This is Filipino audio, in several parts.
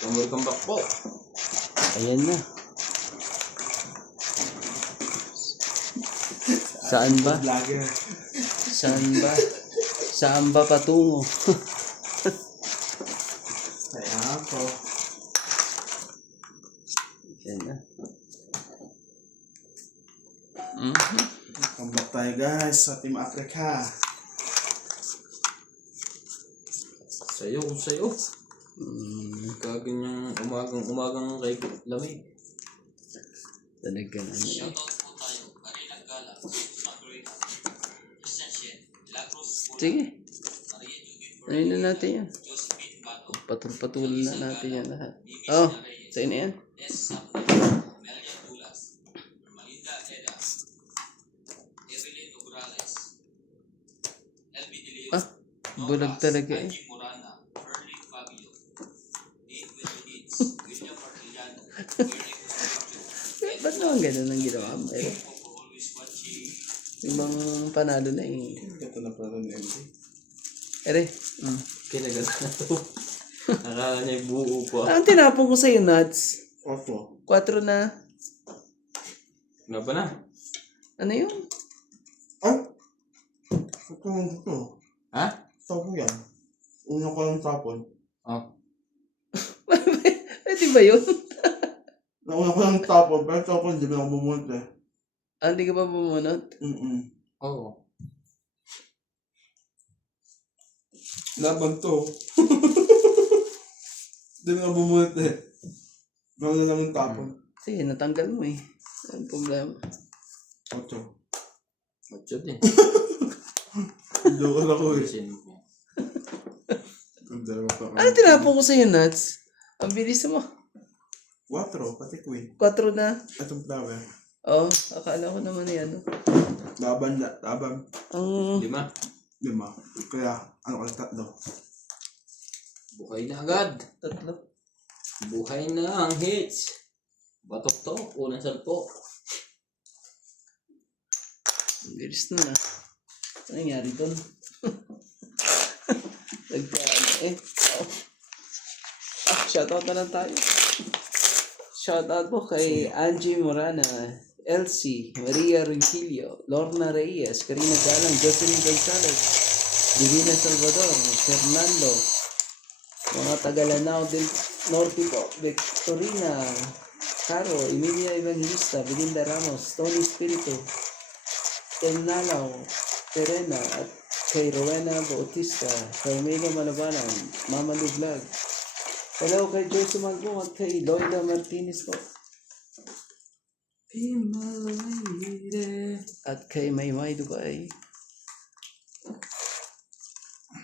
Welcome back po. Ayan na. Saan ba? Vlogger. Saan ba? Saan ba patungo? Kaya ako. Ayan na. Welcome back tayo guys sa Team Africa. Sayo. Kaganyang umagang kay lamig. Talaga na niya. Sige. Ayun na natin yan. Patul-patulan na natin yan lahat. Oh, sa'yo na yan. Ah, bulag talaga eh. Ba't naman ganun ang ginawa mo eh? Yung bang panalo na eh. Ito na pala ng MD. Ere. Kinagat na to. Nakala niya buo pa. Ang tinapon ko sa'yo, Nuts? Opo. 4 na. Nga ba na? Ano yun? Ay! Ito lang dito. Ha? Tapo yan. Una ko lang tapon. Oh. Pwede ba yun? Nauna ko lang tapon, pero tapon hindi mo ako bumunta. Ah, hindi ka pa bumunot? Oo. Laban to. Hindi mo ako bumunta eh. Nauna lang yung tapon. Sige, natanggal mo eh. Ang problema. Ocho. Macho din. Joke ako eh. Sin. Ang dalawa pa. Ano tinapon ko sa'yo, Nuts? Ang bilis mo. 4, pati queen. 4 na. Itong flower. Oh, akala ko naman yan. Laban. Ang... 5. 5. Kaya, ano ka tatlo? Buhay na agad. 3. Buhay na ang hits. Batok-tok. Unang salpo. Ang bilis na. Ano nangyari doon? Nagkaan eh. Oh. Ah, shoutout na lang tayo. Shoutout po kay Angie Morana, Elsie, Maria Ringilio, Lorna Reyes, Karina Galang, Jocelyn Gonzalez, Divina Salvador, Fernando, mga taga-Lanao del Norte po, Victorina, Caro, Emilia Evangelista, Belinda Ramos, Tony Espiritu, Ken Nalaw, Terena, at kay Rowena Bautista, Carmelo Malabanan, Mama Lu Vlog. Hello kay Joyce Magong at kay Loida Martinez po. At kay Maymay Dubai.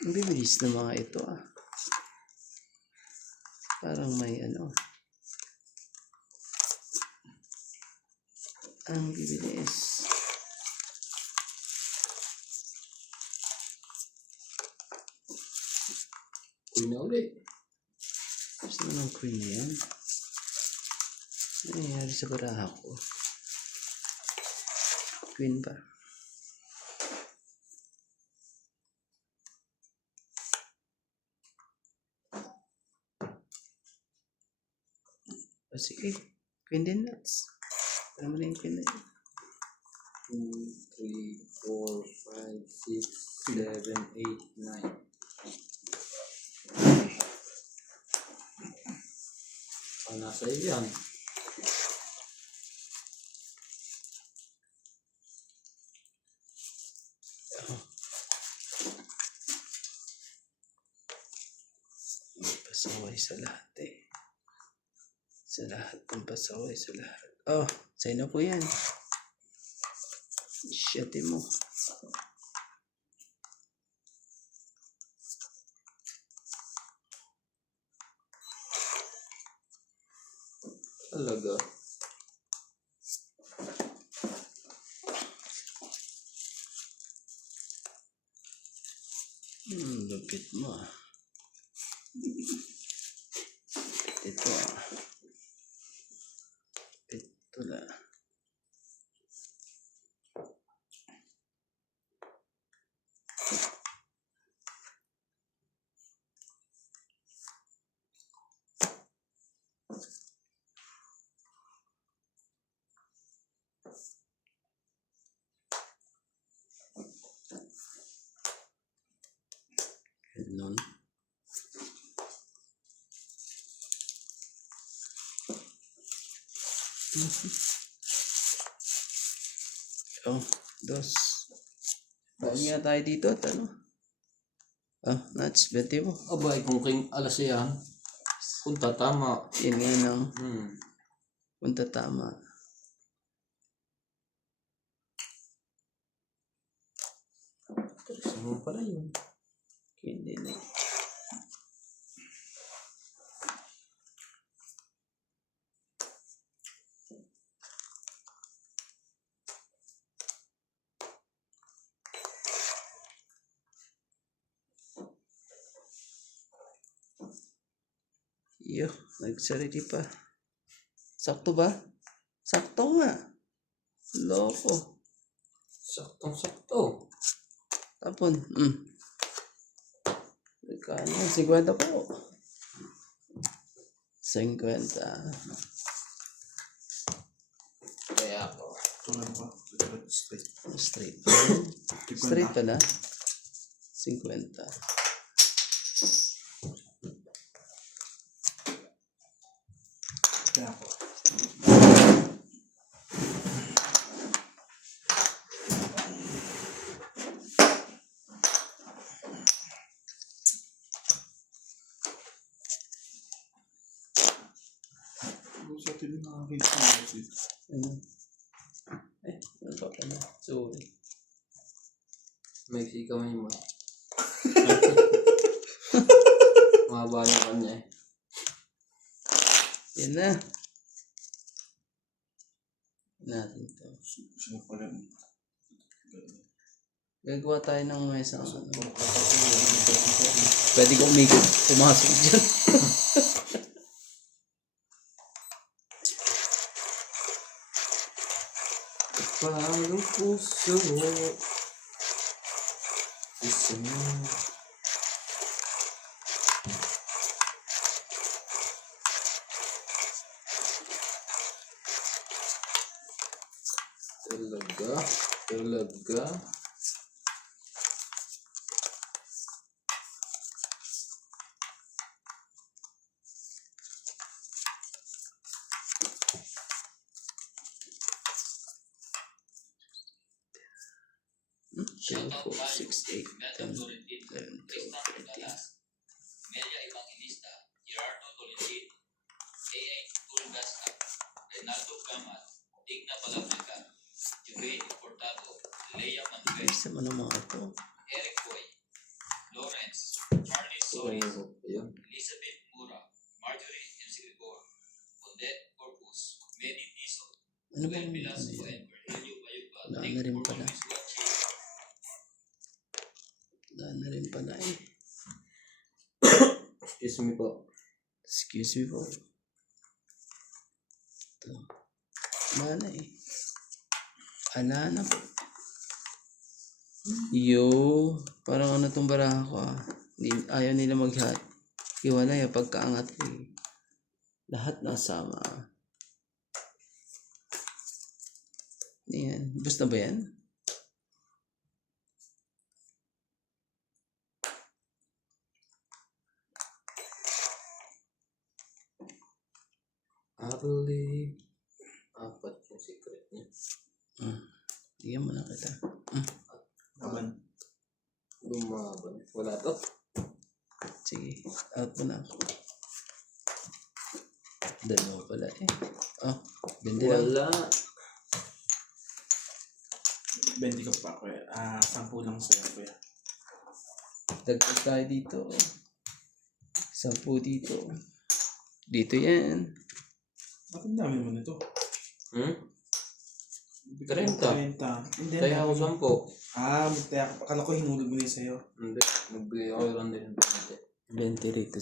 Ang bibilis na mga ito ah. Parang may ano. Ang bibilis. Uy na ulit. Gusto mo ng queen na yan? Ano nangyari sa baraha ko? Queen ba? O sige, queen din nuts. Alam mo na yung queen na yun. 2, 3, 4, 5, 6, 7, 8, 9. Nasa iyo yan. Pasaway sa lahat eh. Sa lahat ng pasaway sa lahat. Oh, sa'yo na po yan. Shate mo. Talaga. Lupit mo ah. Ito ah. Ito na. nun. Oh, dos. Baan nga tayo dito at ano? Ah, nuts, 20 mo. Abay, kung king alas yan, punta tama. Yun nga nang Hmm. punta tama. Gusto mo pala yun. Hindi na. Yo, nagsarili pa. Sakto ba? Sakto nga. Loko. Saktong-sakto. Tapon. Kano? 50 po. 50. Kaya ako. Ito lang pa. Straight. Straight. Straight pala. 50. Kaya ako. Sa atin yung nakakita ko kasi. Ano? Ano pa pala? Sorry. May sikaw niyo mo. Mahaba yung kanya eh. Yan na. Natin to. Sino pa rin? Gagawa tayo ng isang ano. Pwede ko umikot. Pumasok dyan. Parang puso. Gusto mo. Talaga. Two, 4, 6, 8, 10, 11, 12, 13. Melia Evangelista, Gerardo Tolentino, A.A. Tulgasca, Reynaldo Gamal, Digna Balabneca, Juvain Portado, Lea Manuel, Isa mo ng mga ito. Eric Boy, Lawrence, Charlie Okay, Solis, ayun. Elizabeth Mura, Marjorie M. Grigor, Odette Corpus, Medi Tizon, Ano ba Gwen yung ano Velasco, yan? and Virgilio Bayuga, Wala Nick na rin pala. Borges Guachi, Wala na rin pala eh. Excuse me po. Excuse me po. Ito. Wala na eh. Wala na po. Yo, parang ano tong baraha ko ah. Ayaw nila mag-hat. Iwalay pagkaangat eh. Lahat nasama. Yan. Basta ba yan? I believe. Apat yung secret niya. Bigyan mo na kita. Laban. Lumaban. Wala to. Sige. Out mo na ako. Dalawa pala eh. Oh, bindi lang. Wala. 20 ka pa, kuya. 10 lang sa'yo, kuya. Dagdag tayo dito. 10 dito. Dito yan. Bakit dami mo nito? 30. 30. Hindi. Kaya ako 10. Akala ko hinulog mo na yung sa'yo. Hindi. Nagbigay ako lang din ng 20 rito.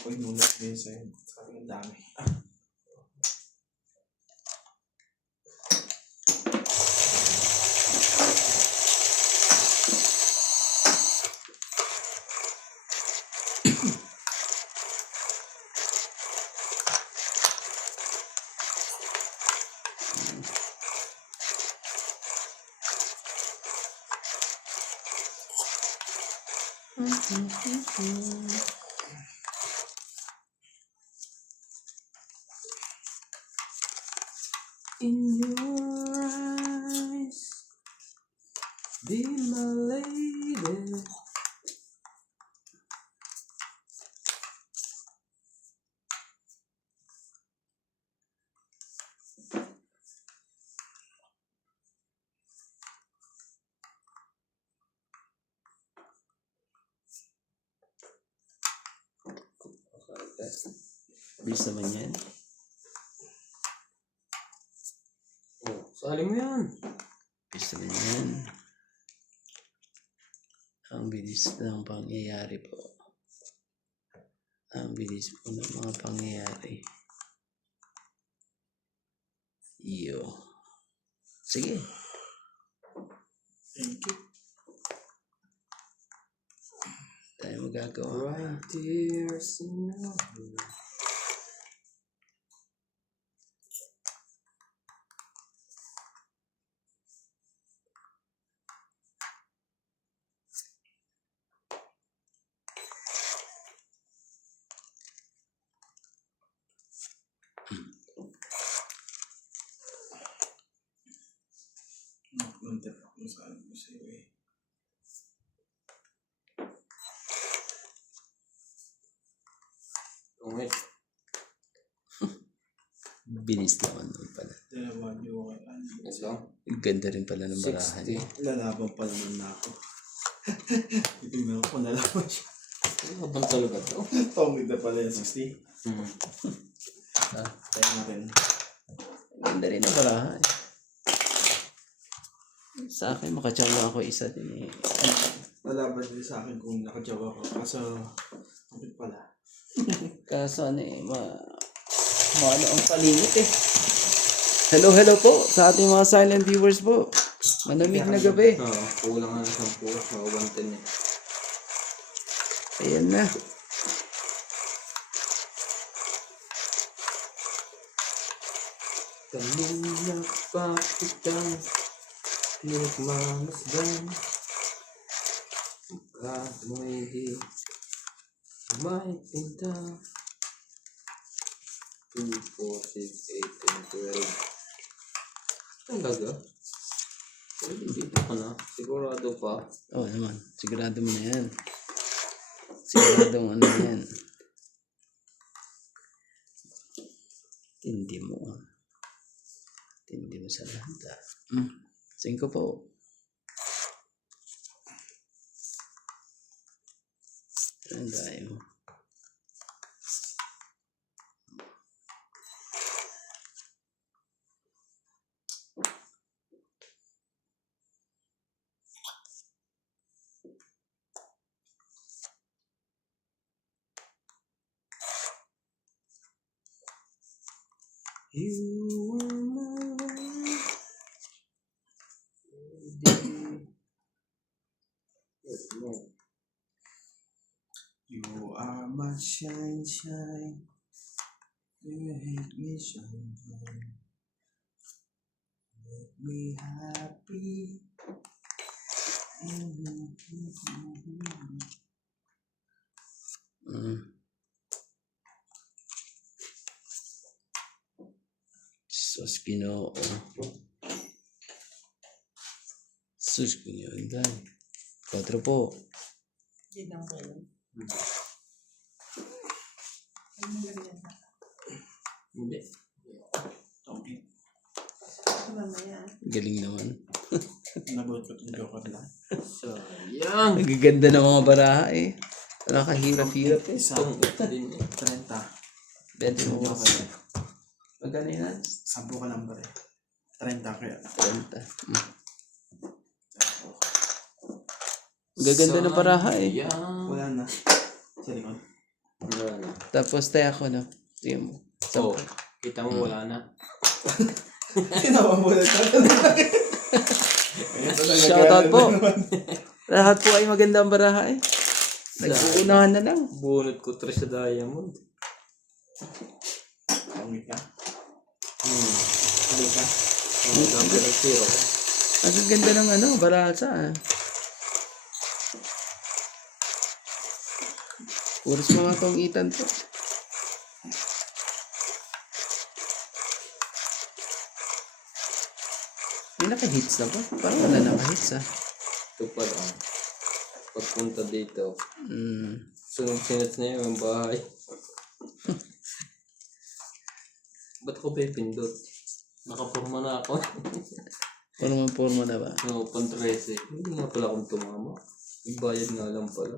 Ako hinulog mo na yung sa'yo. Sabi ang dami. In your eyes, be my lady. Bilis naman yan. Oh, sali mo yan. Bilis naman yan. Ang bilis ng pangyayari po. Ang bilis po ng mga pangyayari. Iyo. Sige. Thank you. Tayo magagawa. Right there, snow. Nagpunta pa kung saan ko sa'yo eh. Tungit. Bilis naman nun pala. Dalawa yung kay Andy. Yes, lang. Ang ganda rin pala ng barahan. 60. Lalaban pa naman na ako. Itignan ko na lang siya. Ano bang talaga to? Tawag na pala yung 60. Kaya natin. Ang ganda rin ng barahan. Sa akin, makatsawa ako isa din eh. Lalaban din sa akin kung nakajawa ko. Kaso, kapit pala. Kaso ano eh, maano ang palimit eh. Hello po sa ating mga silent viewers po. Manamig na gabi. Oo, kulang na ng 10 mga 110 eh. Ayan na. Kanina pa kitang pinagmamasdan. Kahit mo'y di may pinta. 2, 4, 6, 8, 10, 12. Talaga? Hindi pa na. Sigurado pa. Oo naman, sigurado mo na yan. Siguradong ano yan. Tindi mo. Tindi mo sa lahat ah. 5 po. Ano tayo? You are my lady. You are my shine, shine. You hate me shine. Make me happy. Sus Ginoo. Sus Ginoo. Dahil. 4 po. Hindi. Okay. Galing naman. Nabuhat ko itong joker lang. Sayang. Ang gaganda ng mga baraha eh. Nakahirap-hirap eh. Isa. Tungit din eh. 30. 20 mo Joker. Magkano yun? 10 ka number eh. 30 kaya. 30. Ang gaganda ng baraha eh. Sayang. Wala na. Sa likod. Wala na. Tapos tayo ako no. Tingnan mo. So, kita mo wala na. Kinawawala ka Shoutout po. Lahat po ay maganda ang baraha eh. Nag-uunahan na lang. Bunot ko 3 sa diamond. Pangit ka. Ano ka? Number 0. Ang ganda ng ano, baraha sa ah. Puros mga pangitan to. May naka-hits na ba? Parang wala naka-hits ah. Ito pa lang. Pagpunta dito, Hmm. sunod-sunod na yung bahay. Ba't ko pa ipindot? Nakapurma na ako. Forma na ba? No, pang 13. Hindi nga pala akong tumama. Ibayad nga lang pala.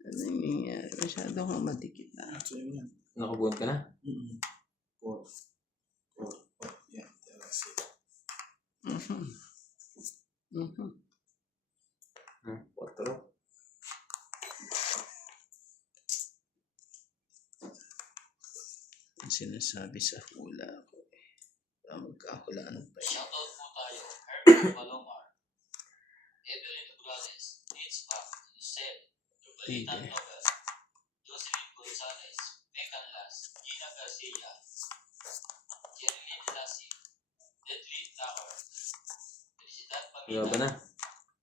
Ano yung nangyayari? Masyado kang madikit na. So, yun yan. Nakabuhan ka na? Four. Yeah, that's it. 4. Ang sinasabi sa hula ko eh. Magkahulaan pa siya. Shoutout po tayo, Herbert Palomar, Evelyn Morales, Nitz Pac, Lucel, Turbalitan Sige. Nobel, Jocelyn Gonzalez, Megan Las, Gina Garcia, Jerilyn Lassi, Deadly Tower, Felicidad Wala ba Pamina, na?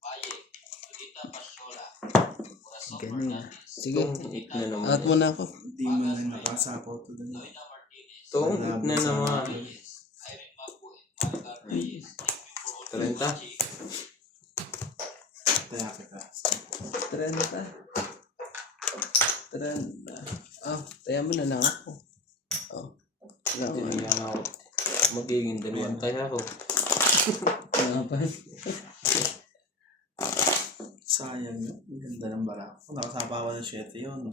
Paye, Julita Pasyola, Corazon Galing ah. Fernandez, Sige. Itong ik na naman. Out mo na ako. Hindi mo lang nakasapaw to dun. Loina Martinez, Itong ik na naman. Reyes, Irene Mabu, and Monica Reyes. Thank you for all 30. watching. Kaya kita. 30. Ah, taya mo na lang ako. Oh. Wala ko Hindi nga ako. Magiging dalawang tayo ako. Laban. Sayang yun. Ang ganda ng bara. Kung nakasapawan ng 7 yun.